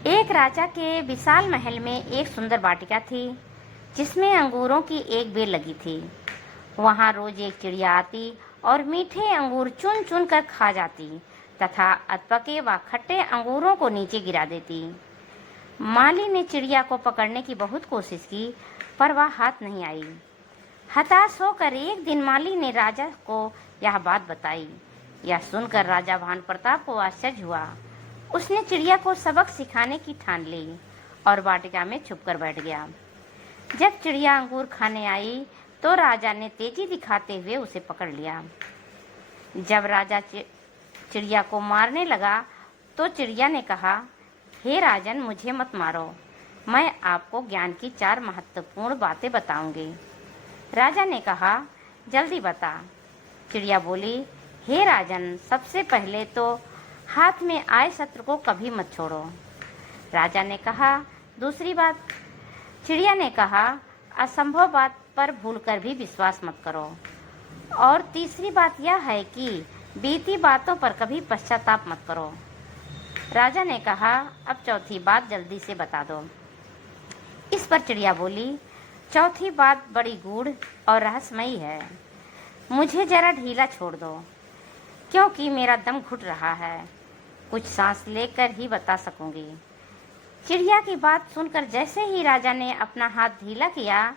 एक राजा के विशाल महल में एक सुंदर वाटिका थी, जिसमें अंगूरों की एक बेल लगी थी। वहां रोज एक चिड़िया आती और मीठे अंगूर चुन चुन कर खा जाती तथा अधपके व खट्टे अंगूरों को नीचे गिरा देती। माली ने चिड़िया को पकड़ने की बहुत कोशिश की, पर वह हाथ नहीं आई। हताश होकर एक दिन माली ने राजा को यह बात बताई। यह सुनकर राजा भानु प्रताप को आश्चर्य हुआ। उसने चिड़िया को सबक सिखाने की ठान ली और वाटिका में छुपकर बैठ गया। जब चिड़िया अंगूर खाने आई तो राजा ने तेजी दिखाते हुए उसे पकड़ लिया। जब राजा चिड़िया को मारने लगा तो चिड़िया ने कहा, हे राजन, मुझे मत मारो, मैं आपको ज्ञान की 4 महत्वपूर्ण बातें बताऊंगी। राजा ने कहा, जल्दी बता। चिड़िया बोली, हे राजन, सबसे पहले तो हाथ में आए शत्रु को कभी मत छोड़ो। राजा ने कहा, दूसरी बात। चिड़िया ने कहा, असंभव बात पर भूलकर भी विश्वास मत करो। और तीसरी बात यह है कि बीती बातों पर कभी पश्चाताप मत करो। राजा ने कहा, अब चौथी बात जल्दी से बता दो। इस पर चिड़िया बोली, चौथी बात बड़ी गूढ़ और रहस्यमयी है। मुझे जरा ढीला छोड़ दो, क्योंकि मेरा दम घुट रहा है। कुछ सांस लेकर ही बता सकूंगी। चिड़िया की बात सुनकर जैसे ही राजा ने अपना हाथ ढीला किया,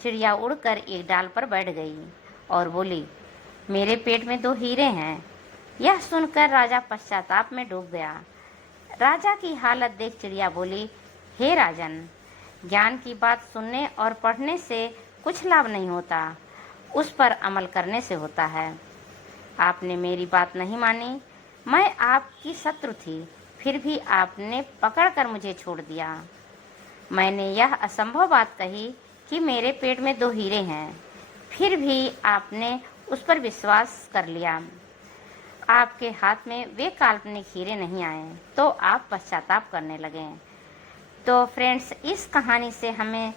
चिड़िया उड़कर एक डाल पर बैठ गई और बोली, मेरे पेट में 2 हीरे हैं। यह सुनकर राजा पश्चाताप में डूब गया। राजा की हालत देख चिड़िया बोली, हे राजन, ज्ञान की बात सुनने और पढ़ने से कुछ लाभ नहीं होता, उस पर अमल करने से होता है। आपने मेरी बात नहीं मानी। मैं आपकी शत्रु थी, फिर भी आपने पकड़कर मुझे छोड़ दिया। मैंने यह असंभव बात कही कि मेरे पेट में 2 हीरे हैं, फिर भी आपने उस पर विश्वास कर लिया। आपके हाथ में वे काल्पनिक हीरे नहीं आए तो आप पश्चाताप करने लगे। तो फ्रेंड्स, इस कहानी से हमें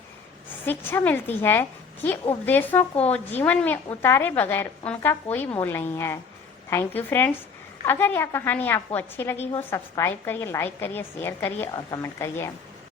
शिक्षा मिलती है कि उपदेशों को जीवन में उतारे बगैर उनका कोई मोल नहीं है। Thank you friends. अगर यह कहानी आपको अच्छी लगी हो, सब्सक्राइब करिए, लाइक करिए, शेयर करिए और कमेंट करिए।